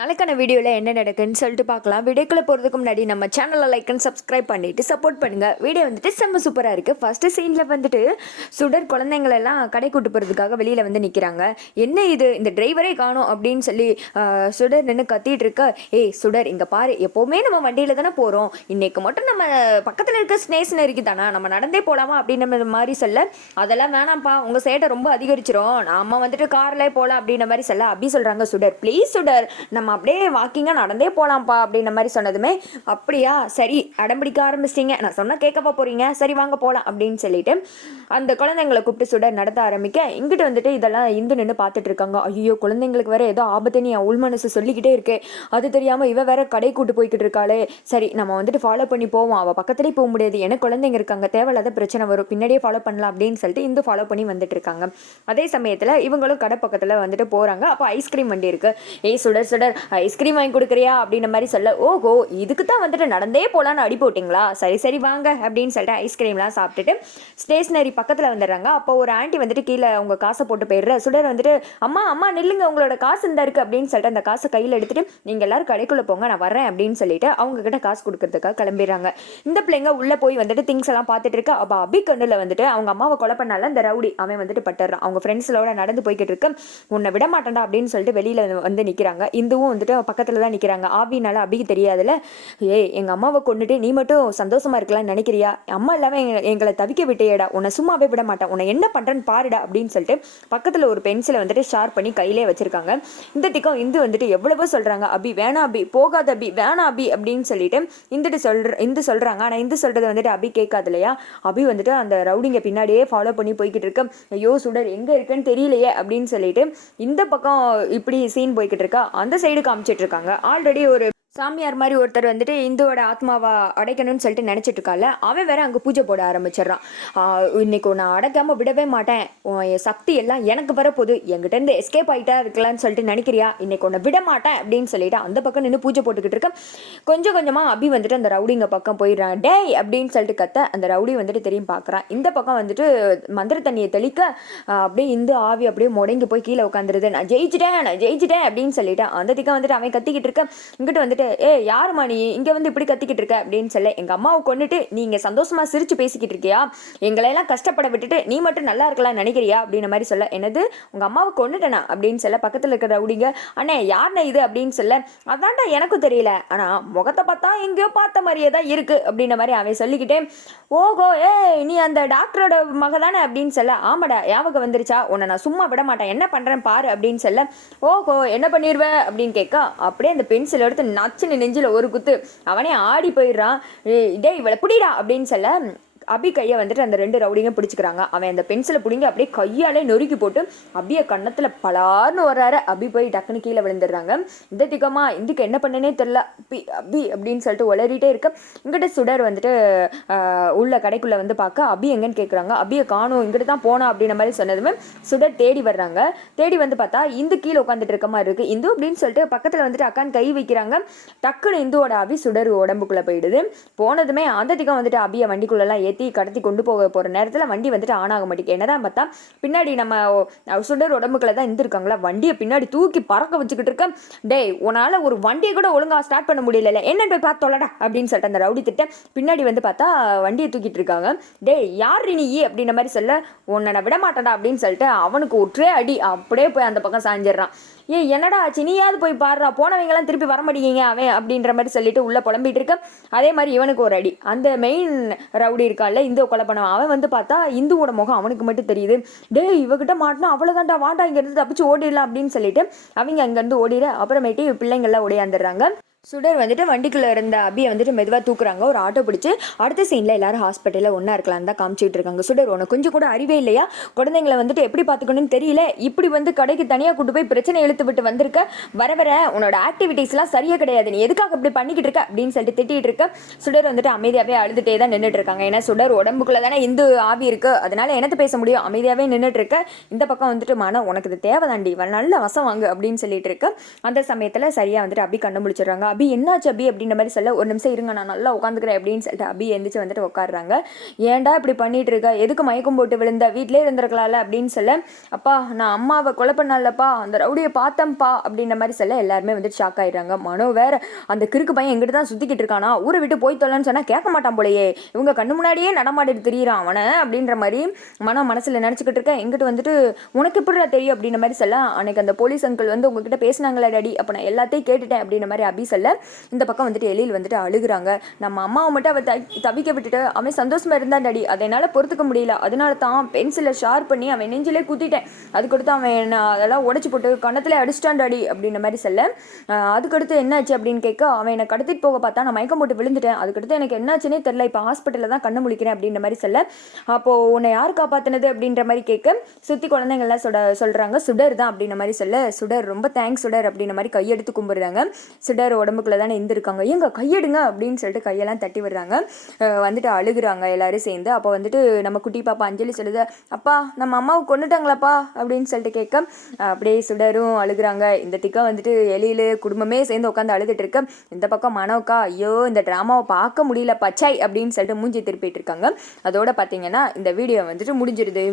நாளைக்கான வீடியோவில் என்ன நடக்குன்னு சொல்லிட்டு பார்க்கலாம். வீடியோக்குள்ளே போகிறதுக்கு முன்னாடி நம்ம சேனலை லைக் அண்ட் சப்ஸ்கிரைப் பண்ணிட்டு சப்போர்ட் பண்ணுங்கள் வீடியோ வந்துட்டு செம்ம சூப்பராக இருக்குது ஃபஸ்ட்டு சீனில் வந்துட்டு சுடர் குழந்தைங்களெல்லாம் கடை கூட்டு போகிறதுக்காக வெளியில் வந்து நிற்கிறாங்க என்ன இது? இந்த டிரைவரே காணோம் அப்படின்னு சொல்லி சுடர் நின்று கத்திட்டு இருக்க ஏய் சுடர் இங்கே பாரு. எப்போவுமே நம்ம வண்டியில் தானே போகிறோம் இன்றைக்கு மட்டும் நம்ம பக்கத்தில் இருக்க ஸ்டேஷனரிக்கு தானே? நம்ம நடந்தே போகலாமா அப்படின்ற மாதிரி சொல்ல அதெல்லாம் வேணாம்ப்பா. உங்கள் சேட்டை ரொம்ப அதிகரிச்சிரும். நாம வந்துட்டு காரில் போகலாம் அப்படின்ற மாதிரி சொல்ல அப்படி சொல்கிறாங்க சுடர். ப்ளீஸ் சுடர். நம்ம அப்படியே வாக்கிங்காக நடந்தே போகலாம்ப்பா அப்படின்ற மாதிரி சொன்னதுமே அப்படியா? சரி அடம்பிடிக்க ஆரம்பிச்சிட்டிங்க. நான் சொன்னால் கேட்கப்பா போகிறீங்க சரி வாங்க போகலாம் அப்படின்னு சொல்லிட்டு அந்த குழந்தைங்களை கூப்பிட்டு சுட நடத்த ஆரம்பிக்க இங்கிட்டு வந்துட்டு இதெல்லாம் இந்து நின்று பார்த்துட்டு இருக்காங்க. ஐயோ குழந்தைங்களுக்கு வேற ஏதோ ஆபத்து நீ உள் மனசு சொல்லிக்கிட்டே இருக்கு. அது தெரியாமல் இவ வேற கடை கூட்டு போய்கிட்டு இருக்காளே. சரி நம்ம வந்துட்டு ஃபாலோ பண்ணி போவோம். அவள் பக்கத்துலேயே போக முடியாது. எனக்கு குழந்தைங்க இருக்காங்க. தேவையில்லாத பிரச்சனை வரும். பின்னாடியே ஃபாலோ பண்ணலாம் அப்படின்னு சொல்லிட்டு இந்து ஃபாலோ பண்ணி வந்துட்டு இருக்காங்க. அதே சமயத்தில் இவங்களும் கடை பக்கத்தில் வந்துட்டு போகிறாங்க அப்போ ஐஸ்கிரீம் வண்டி இருக்கு. ஏய் சுடர் சுடர் ஐஸ்கிரீம் வாங்கி கொடுக்குறியா அப்படின்ற மாதிரி சொல்ல ஓஹோ இதுக்கு தான் வந்துட்டு நடந்தே போகலான்னு அடி போட்டிங்களா சரி சரி வாங்க அப்படின்னு சொல்லிட்டு ஐஸ்கிரீம்லாம் சாப்பிட்டுட்டு ஸ்டேஷ்னரி பக்கத்தில் வந்துடுறாங்க. அப்போ ஒரு ஆண்டி வந்துட்டு கீழே அவங்க காசை போட்டு போயிடுற சுடர் வந்துட்டு அம்மா அம்மா நில்லுங்க உங்களோட காசு இந்த இருக்கு அப்படின்னு சொல்லிட்டு அந்த காசை கையில் எடுத்துட்டு நீங்கள் எல்லாரும் கடைக்குள்ளே போங்க நான் வரேன் அப்படின்னு சொல்லிட்டு அவங்க கிட்ட காசு கொடுக்கறதுக்காக கிளம்பிடுறாங்க. இந்த பிள்ளைங்க உள்ளே போய் வந்துட்டு திங்ஸ் எல்லாம் பார்த்துட்டு இருக்க. அப்போ அபி கண்ணில் வந்துட்டு அவங்க அம்மாவை கொலை பண்ணால இந்த ரவுடி அவன் வந்துட்டு பட்டுறான். அவங்க ஃப்ரெண்ட்ஸோட நடந்து போய்கிட்டு இருக்க. உன்னை விட மாட்டேன்டா அப்படின்னு சொல்லிட்டு வெளியில் வந்து நிற்கிறாங்க இந்துவும் வந்துட்டு பக்கத்தில் தான் நிற்கிறாங்க ஆவினால அபிக்கு தெரியாதுல்ல. ஏய் எங்கள் அம்மாவை கொண்டுட்டு நீ மட்டும் சந்தோஷமா இருக்கலாம்னு நினைக்கிறியா? அம்மா இல்லாமல் எங்களை தவிக்க விட்டேடா உன்னை சும்மாவே விட மாட்டேன். உன்னை என்ன பண்ணுறேன்னு பாருடா அப்படின்னு சொல்லிட்டு பக்கத்தில் ஒரு பென்சிலை வந்துட்டு ஷார்ப் பண்ணி கையிலே வச்சிருக்காங்க. இந்த திக்கம் இந்து வந்துட்டு எவ்வளவோ சொல்கிறாங்க அபி வேணா அபி போகாத அபி வேணா அபி அப்படின்னு சொல்லிட்டு இந்துட்டு சொல்ற இந்து சொல்கிறாங்க ஆனால் இந்து சொல்கிறது வந்துட்டு அபி கேட்காது இல்லையா? அபி வந்துட்டு அந்த ரவுடிங்க பின்னாடியே ஃபாலோ பண்ணி போய்கிட்டு இருக்க. ஐயோ சுடர் எங்கே இருக்குன்னு தெரியலையே அப்படின்னு சொல்லிட்டு இந்த பக்கம் இப்படி சீன் போய்கிட்டு இருக்கா. அந்த சைடு காமிச்சிட்டு இருக்காங்க. ஆல்ரெடி ஒரு சாமியார் மாதிரி ஒருத்தர் வந்துட்டு இந்துவோட ஆத்மாவை அடைக்கணும்னு சொல்லிட்டு நினச்சிட்டு இருக்கால அவன் வேற அங்கே பூஜை போட ஆரம்பிச்சிடுறான். இன்னைக்கு நான் அடைக்காம விடவே மாட்டேன். உன் என் சக்தி எல்லாம் எனக்கு வரப்போகுது. என்கிட்ட இருந்து எஸ்கேப் ஆகிட்டா இருக்கலாம்னு சொல்லிட்டு நினைக்கிறியா? இன்னைக்கு உன்னை விட மாட்டேன் அப்படின்னு சொல்லிட்டு அந்த பக்கம் நின்று பூஜை போட்டுக்கிட்டு இருக்க கொஞ்சம் கொஞ்சமாக அபி வந்துட்டு அந்த ரவுடிங்க பக்கம் போயிடுறான். டேய் அப்படின்னு சொல்லிட்டு கத்த அந்த ரவுடி வந்துட்டு தெரியும் பார்க்குறான் இந்த பக்கம் வந்துட்டு மந்திர தண்ணியை தெளிக்க அப்படியே இந்து ஆவி அப்படியே முடங்கி போய் கீழே உட்காந்துருது நான் ஜெயிச்சிட்டேன் நான் ஜெயிச்சிட்டேன் அப்படின்னு சொல்லிட்டு அந்த திக்கம் வந்துட்டு அவன் கத்திக்கிட்டு இருக்க இங்கிட்டு வந்துட்டு ஏ யாருமா நீ? இங்கே வந்து இப்படி கத்திக்கிட்டு இருக்க? அப்படின்னு சொல்ல எங்கள் அம்மாவை கொண்டுட்டு நீங்கள் சந்தோஷமாக சிரித்து பேசிக்கிட்டு இருக்கியா? எங்களையெல்லாம் கஷ்டப்பட விட்டுட்டு நீ மட்டும் நல்லா இருக்கலாம் நினைக்கிறியா? அப்படின்ற மாதிரி சொல்ல என்னது? உங்கள் அம்மாவை கொண்டுட்டேனா அப்படின்னு சொல்ல பக்கத்தில் இருக்கிற ரவுடிங்க அண்ணே யாருண்ணே இது? அப்படின்னு சொல்ல அதான்டா எனக்கும் தெரியல. ஆனால் முகத்தை பார்த்தா எங்கேயோ பார்த்த மாதிரியே தான் இருக்கு. அப்படின்ற மாதிரி அவன் சொல்லிக்கிட்டே ஓஹோ ஏ நீ அந்த டாக்டரோட மக தானே? அப்படின்னு சொல்ல ஆமாடா ஞாபகம் வந்துருச்சா? உன்னை நான் சும்மா விட மாட்டேன். என்ன பண்ணுறேன் பாரு? அப்படின்னு சொல்ல ஓஹோ என்ன பண்ணிடுவேன் அப்படின்னு கேட்க அப்படியே அந்த பென்சில் எடுத்து நான் நச்சுன்னு நெஞ்சில் ஒரு குத்து. அவனே ஆடி போயிடுறான். இதே இவளை புடிடா அப்படின்னு சொல்ல அபி கையை வந்துட்டு அந்த ரெண்டு ரவுடிங்க பிடிச்சிக்கிறாங்க. அவன் அந்த பென்சிலை பிடிங்கி அப்படியே கையாலே நொறுக்கி போட்டு அபியை கன்னத்தில் பலார்னு வர்றாரு. அபி போய் டக்குன்னு கீழே விழுந்துடுறாங்க. இந்த திகமா இதுக்கு என்ன பண்ணனே தெரில. அபி அபி அப்படின்னு சொல்லிட்டு உளறிட்டே இருக்க. இங்கிட்ட சுடர் வந்துட்டு உள்ள கடைக்குள்ளே வந்து பார்க்க அபி எங்கன்னு கேட்குறாங்க அபியை காணும் இங்கிட்டு தான் போனா அப்படின்ற மாதிரி சொன்னதுமே சுடர் தேடி வர்றாங்க. தேடி வந்து பார்த்தா இந்து கீழே உட்காந்துட்டு இருக்க மாதிரி இருக்குது இந்து அப்படின்னு சொல்லிட்டு பக்கத்தில் வந்துட்டு அக்கான் கை வைக்கிறாங்க. டக்குன்னு இந்துவோட அபி சுடர் உடம்புக்குள்ளே போயிடுது. போனதுமே அந்த திகம் வந்துட்டு அபியை வண்டிக்குள்ளெல்லாம் ஏற்றி கடத்தி கொண்டு போக போகிற நேரத்தில் வண்டி வந்துட்டு ஆன் ஆக மாட்டேங்குது. என்னதான் பார்த்தா பின்னாடி நம்ம அஹ், சுடர் உடம்புக்குள்ள தான் இருந்திருக்காங்களா? வண்டியை பின்னாடி தூக்கி பறக்க வச்சுக்கிட்டு இருக்கேன் டேய் உன்னால் ஒரு வண்டியை கூட ஒழுங்காக ஸ்டார்ட் பண்ண முடியல என்னன்னு போய் பார்த்து தொலைடா? அப்படின்னு சொல்லிட்டு அந்த ரவுடி திட்ட பின்னாடி வந்து பார்த்தா வண்டியை தூக்கிட்டு இருக்காங்க. டேய் யார் நீ? அப்படின்ற மாதிரி சொல்ல உன்னை நான் விட மாட்டேன்டா அப்படின்னு சொல்லிட்டு அவனுக்கு ஒற்றே அடி அப்படியே போய் அந்த பக்கம் சாஞ்சிடுறான். ஏய் என்னடா ஆச்சு? நீயாவது போய் பாடுறா போனவங்களாம் திருப்பி வர மாட்டேங்க அவன் அப்படின்ற மாதிரி சொல்லிட்டு உள்ளே புலம்பிட்டு இருக்க. அதே மாதிரி இவனுக்கு ஒரு அடி. அந்த மெயின் ரவுடி இருக்கான்ல இந்து கொலை பண்ணவன். அவன் வந்து பார்த்தா இந்துவோட முகம் அவனுக்கு மட்டும் தெரியுது. டே இவகிட்ட மாட்டினா அவ்வளோதான்டா வாண்டா இங்கேருந்து தப்பிச்சு ஓடிடலாம் அப்படின்னு சொல்லிட்டு அவங்க அங்கேருந்து ஓடிட. அப்புறமேட்டு பிள்ளைங்கள்லாம் ஓடியாந்துடுறாங்க. சுடர் வந்துட்டு வண்டிக்குள்ளே இருந்த அபியை வந்துட்டு மெதுவாக தூக்குறாங்க. ஒரு ஆட்டோ பிடிச்சி அடுத்த சீனில் எல்லாரும் ஹாஸ்பிட்டலில் ஒன்றா இருக்கலாம்னு தான் காமிச்சிட்டு இருக்காங்க. சுடர் உனக்கு கொஞ்சம் கூட அறிவே இல்லையா? குழந்தைங்களை வந்துட்டு எப்படி பார்த்துக்கணும்னு தெரியல. இப்படி வந்து கடைக்கு தனியாக கூட்டு போய் பிரச்சனை இழுத்து விட்டு வந்திருக்க. வர வர உன்னோட ஆக்டிவிட்டீஸ்லாம் சரியே கிடையாது. நீ எதுக்காக இப்படி பண்ணிக்கிட்டு இருக்க? அப்படின்னு சொல்லிட்டு திட்டிகிட்டு இருக்க. சுடர் வந்துட்டு அமைதியாகவே அழுதுகிட்டே தான் நின்றுட்டு இருக்காங்க. ஏன்னா சுடர் உடம்புக்குள்ளே தானே இந்து ஆவி இருக்குது அதனால் என்னத்தை பேச முடியும்? அமைதியாகவே நின்றுட்டு இருக்க. இந்த பக்கம் வந்துட்டு மன உனக்கு இது தேவை தாண்டி நல்ல வசம் வாங்கு. அப்படின்னு சொல்லிட்டு இருக்க. அந்த சமயத்தில் சரியாக வந்துட்டு அபி கண்டுபிடிச்சிடுறாங்க அபி என்னாச்சு அபி அப்படின்ற மாதிரி சொல்ல ஒரு நிமிஷம் இருங்க நான் நல்லா உட்காந்துக்கிறேன் அப்படின்னு சொல்லிட்டு அபி எந்திரிச்சு வந்துட்டு உட்காடுறாங்க ஏன்டா இப்படி பண்ணிட்டு இருக்க எதுக்கு மயக்கம் போட்டு விழுந்த? வீட்டிலே இருந்திருக்கலாம்ல அப்படின்னு சொல்ல அப்பா நான் அம்மாவை கொலை பண்ணலப்பா அந்த ரவுடியை பார்த்தேன்ப்பா அப்படின்ற மாதிரி சொல்ல எல்லாருமே வந்துட்டு ஷாக் ஆயிடுறாங்க. மனோ வேற அந்த கிறுக்கு பையன் எங்கிட்ட தான் சுத்திக்கிட்டு இருக்கானா? ஊரை விட்டு போய் தொல்லன்னு சொன்னா கேட்க மாட்டான் போலயே. இவங்க கண்ணு முன்னாடியே நடமாடிட்டு தெரியுறான் அவனை அப்படின்ற மாதிரி மனோ மனசுல நினச்சிக்கிட்டு இருக்கேன். எங்கிட்ட வந்துட்டு உனக்கு எப்படிடா தெரியும்? அப்படின்ற மாதிரி சொல்ல அன்னைக்கு அந்த போலீஸ் அங்கிள் வந்து உங்ககிட்ட பேசினாங்களா டாடி. அப்போ நான் எல்லாத்தையும் கேட்டுட்டேன். அப்படின்ற மாதிரி அபி சொல்ல இந்த பக்கம் வந்துட்டு எழில் வந்துட்டு அழுகுறாங்க. நம்ம அம்மாவை மட்டும் அவள் தவிக்க விட்டுட்டு அவன் சந்தோஷமா இருந்தான் டாடி. அதை என்னால் பொறுத்துக்க முடியல. அதனால தான் பென்சிலை ஷார்ப் பண்ணி அவன் நெஞ்சிலே குத்திட்டேன். அதுக்கடுத்து அவன் என்ன அதெல்லாம் உடச்சி போட்டு கணத்துல அடிச்சிட்டான் டாடி அப்படின்ற மாதிரி சொல்ல. அதுக்கடுத்து என்னாச்சு அப்படின்னு கேட்க அவன் என்னை கடத்திட்டு போக பார்த்தா நான் மயக்கம் போட்டு விழுந்துட்டேன். அதுக்கடுத்து எனக்கு என்னாச்சுன்னே தெரில இப்போ ஹாஸ்பிட்டலில் தான் கண்ணு முழிக்கிறேன் அப்படின்ற மாதிரி சொல்ல. அப்போது உன்னை யார் காப்பாற்றினது அப்படின்ற மாதிரி கேட்க சுற்றி குழந்தைங்கள்லாம் சொட சொல்கிறாங்க சுடர் தான் அப்படின்ற மாதிரி சொல்ல. சுடர் ரொம்ப தேங்க்ஸ் சுடர் அப்படின்ற மாதிரி கையெடுத்து கும்பிடுறாங்க. சுடர் உடம்புக்குள்ளே தானே இருந்திருக்காங்க. எங்க கையெடுங்க அப்படின்னு சொல்லிட்டு கையெல்லாம் தட்டி விடுறாங்க. வந்துட்டு அழுகுறாங்க எல்லாரும் சேர்ந்து. அப்போ வந்துட்டு நம்ம குட்டி பாப்பா அஞ்சலி சொல்லுது அப்பா நம்ம அம்மாவை கொண்டுட்டாங்களாப்பா அப்படின்னு சொல்லிட்டு கேட்க அப்படியே சுடரும் அழுகுறாங்க. இந்த திக்கா வந்துட்டு எலியில் குடும்பமே சேர்ந்து உட்காந்து அழுதுட்டு இருக்க. இந்த பக்கம் மனோக்கா ஐயோ இந்த ட்ராமாவை பார்க்க முடியல பச்சை அப்படின்னு சொல்லிட்டு மூஞ்சி திருப்பிட்டு இருக்காங்க. அதோட பார்த்தீங்கன்னா இந்த வீடியோ வந்துட்டு முடிஞ்சிருது.